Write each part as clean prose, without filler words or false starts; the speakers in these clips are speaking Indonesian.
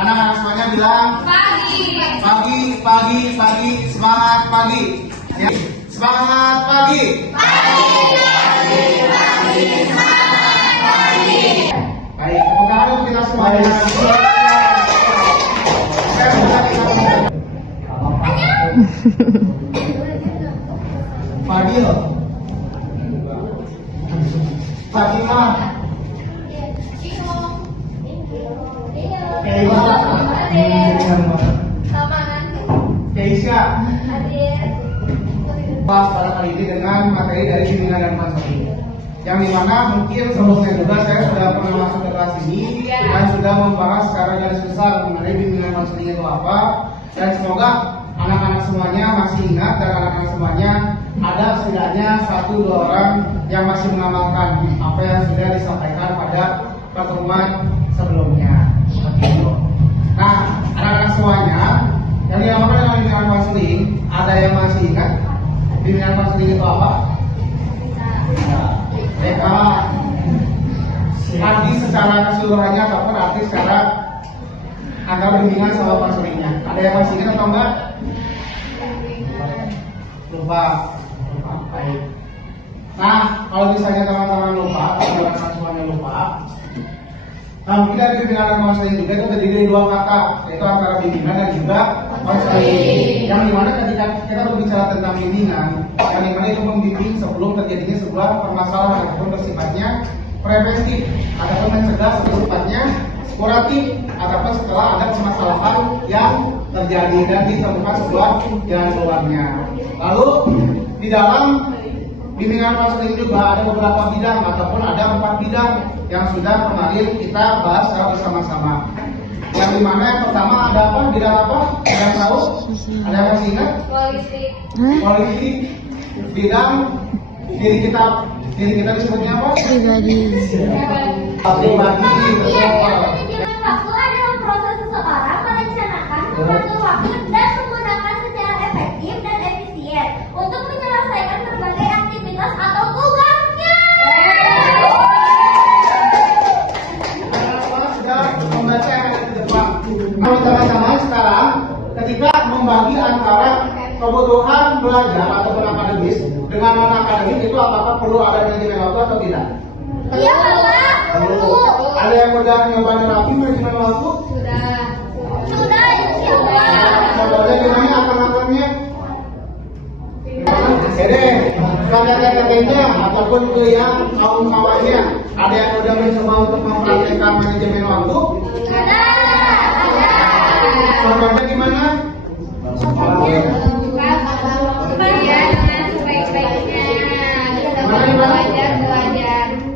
Anak-anak semuanya bilang Pagi. pagi, pagi, pagi, semangat pagi. Ya. Semangat pagi. Baik, tepuk tangan untuk kita semuanya. Pagi loh. Fatimah. Keisha. Bahas pada kali ini dengan materi dari bimbingan dan konseling. Yang dimana mungkin sebelumnya juga saya sudah pernah masuk ke kelas ini dan sudah membahas secara garis besar mengenai bimbingan konseling itu apa, dan semoga anak-anak semuanya masih ingat dan anak-anak semuanya ada setidaknya 1-2 orang yang masih mengamalkan apa yang sudah disampaikan pada pertemuan sebelumnya. Seperti itu. Nah, anak-anak semuanya yang dinamakan dengan bimbingan konseling, ada yang masih ingat bimbingan konseling itu apa? TK. Arti secara keseluruhannya ataupun arti secara antara bimbingan sama konselingnya. Ada yang masih ingat atau enggak? Lupa. Baik. Nah, kalau misalnya teman-teman lupa, atau teman-teman semuanya lupa, nah mungkin dari bimbingan dan konseling juga itu terdiri dari 2 kata, yaitu antara bimbingan dan juga konseling. Yang dimana ketika kita berbicara tentang bimbingan, yang dimana itu membimbing sebelum terjadinya sebuah permasalahan ataupun bersifatnya preventif, ataupun mencegah sifatnya kuratif, ataupun setelah ada permasalahan yang terjadi dan ditemukan sebuah jalan keluarnya. Lalu di dalam bimbingan konseling juga ada beberapa bidang ataupun ada 4 bidang yang sudah kemarin kita bahas secara bersama-sama. Yang dimana yang pertama ada apa? Bidang apa? Ada yang tahu? Ada yang masih ingat? Politik. Politik. Bidang diri kita disebutnya apa? Pribadi. Pribadi. Manajemen waktu adalah proses seseorang merencanakan, mengatur waktu dan menggunakan secara efektif dan efisien untuk menyelesaikan berbagai aktivitas atau tugasnya. Sudah membaca yang ada di depan. Kalau teman-teman sekarang ketika membagi antara kebutuhan belajar ataupun akademis dengan non akademik itu apakah perlu ada manajemen waktu atau tidak? Iya, Bapak. Perlu. Ada yang udah nyoba nerapin manajemen waktu? Sudah, insya Allah. Contohnya gimana akar-akarnya? Deh, kakak-kakaknya ataupun ke yang kawan-kawannya, ada yang udah mencoba untuk mempraktekkan manajemen waktu? Ada. Contohnya gimana?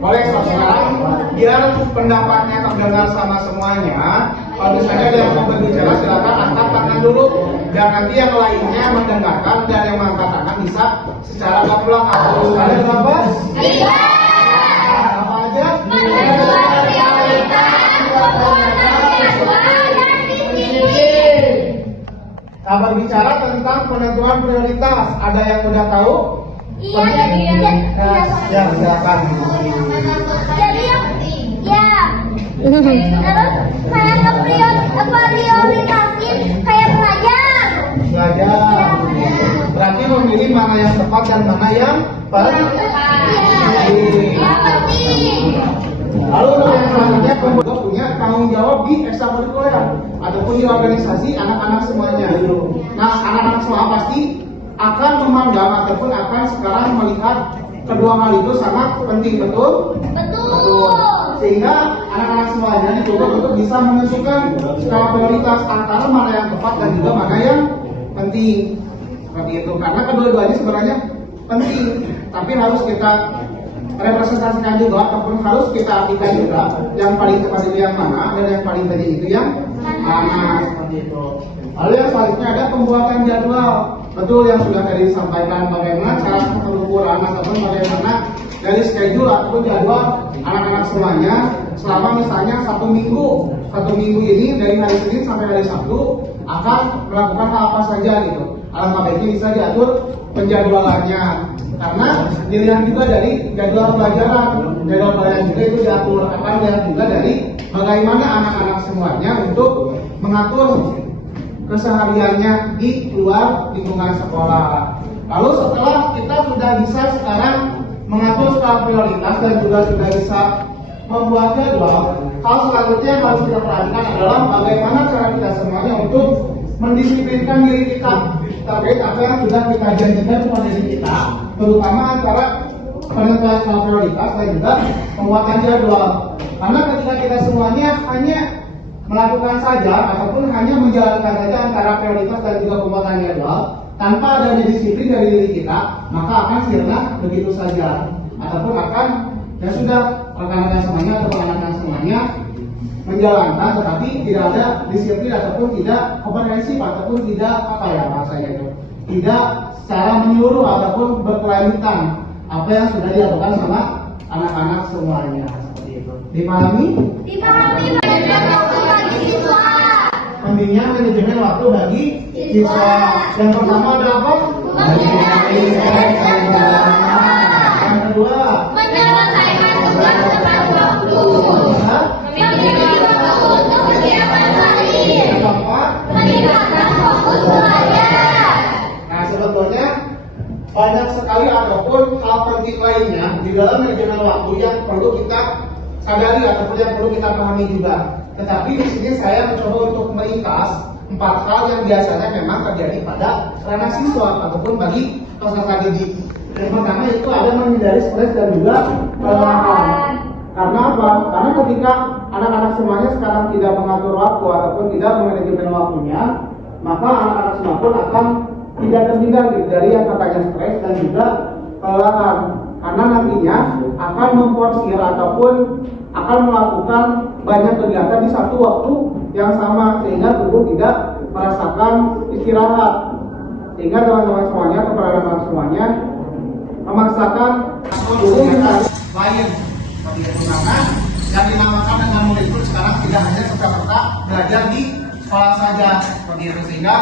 Boleh sekarang biar pendapatnya terdengar sama semuanya. Kalau misalnya ada yang mau berbicara silakan angkat tangan dulu, dan nanti yang lainnya mendengarkan dan yang mengangkat tangan bisa secara gamblang. Ada berapa? Iya. Apa aja? Nah, berbicara tentang penentuan prioritas, ada yang udah tahu? Iya. Ya, silakan. Jadi ya. Terus saya prioritasin kayak belajar. Belajar. Berarti memilih mana yang tepat dan mana yang penting. Lalu yang selanjutnya pembuat punya tanggung jawab di ekstrakurikuler ataupun di organisasi anak-anak semuanya. Nah, anak-anak semua pasti akan memandang ataupun akan sekarang melihat kedua hal itu sangat penting, betul? Betul. Sehingga anak-anak semuanya dituntut untuk bisa menentukan skala prioritas antara mana yang tepat dan juga mana yang penting. Seperti itu. Karena kedua-duanya sebenarnya penting, tapi harus kita representasikan juga ataupun harus kita artikan juga yang paling tepat itu yang mana dan yang paling penting itu yang mana, seperti itu. Lalu yang selanjutnya ada pembuatan jadwal. Betul yang sudah tadi disampaikan bagaimana cara pengukuran ataupun bagaimana dari schedule ataupun jadwal anak-anak semuanya selama misalnya satu minggu ini dari hari Senin sampai hari Sabtu akan melakukan apa saja gitu. Alangkah baiknya bisa diatur penjadwalannya, karena dilihat juga dari jadwal pelajaran juga itu diatur, akan dilihat juga dari bagaimana anak-anak semuanya untuk mengatur kesehariannya di luar lingkungan sekolah. Lalu setelah kita sudah bisa sekarang mengatur skala prioritas dan juga sudah bisa membuat jadwal, hal selanjutnya yang harus kita perhatikan adalah bagaimana cara kita semuanya untuk mendisiplinkan diri kita terkait apa yang sudah kita janjikan kepada diri kita, terutama antara penentuan skala prioritas dan juga pembuatan jadwal. Karena ketika kita semuanya hanya melakukan saja ataupun hanya menjalankan saja antara prioritas dan juga pembuatan jadwal tanpa adanya disiplin dari diri kita, maka akan sirna begitu saja ataupun akan ya sudah rekan-rekan semuanya atau anak-anak semuanya menjalankan tetapi tidak ada disiplin ataupun tidak komprehensif ataupun tidak apa ya bahasanya itu, tidak secara menyeluruh ataupun berkelanjutan apa yang sudah dilakukan sama anak-anak semuanya. Seperti itu. Dipahami? Dipahami manajemen waktu bagi siswa. Pentingnya manajemen waktu bagi siswa. Yang pertama ada apa? Yang kedua, menyelesaikan tugas tepat waktu. Memiliki waktu untuk kegiatan lain. yang keempat, Meningkatkan fokus belajar. nah sebetulnya banyak sekali ataupun hal penting lainnya di dalam manajemen waktu yang perlu kita sadari ataupun yang perlu kita pahami juga. Tetapi di sini saya mencoba untuk meringkas 4 hal yang biasanya memang terjadi pada anak siswa ataupun bagi peserta didik. Yang pertama itu ada menghindari stres dan juga kelelahan. Karena apa? Karena ketika anak-anak semuanya sekarang tidak mengatur waktu ataupun tidak memanajemen waktunya, maka anak-anak semua pun akan tidak terhindar dari yang katanya stres dan juga kelelahan. Karena nantinya akan memforsir ataupun akan melakukan banyak kegiatan di satu waktu yang sama sehingga tubuh tidak merasakan istirahat. Sehingga teman-teman semuanya, kepada anak-anak semuanya memaksakan tubuh lain seperti itu. Karena yang dinamakan dengan murid itu sekarang tidak hanya serta-merta belajar di sekolah saja seperti itu, sehingga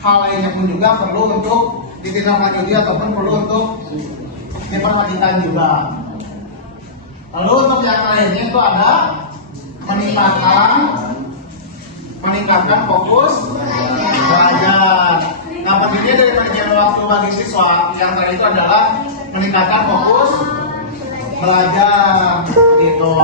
hal lainnya pun juga perlu untuk ditindaklanjuti ataupun perlu untuk diperhatikan juga. Lalu untuk yang lainnya itu ada meningkatkan fokus belajar. Nah, pentingnya dari manajemen waktu bagi siswa yang tadi itu adalah meningkatkan fokus belajar gitu.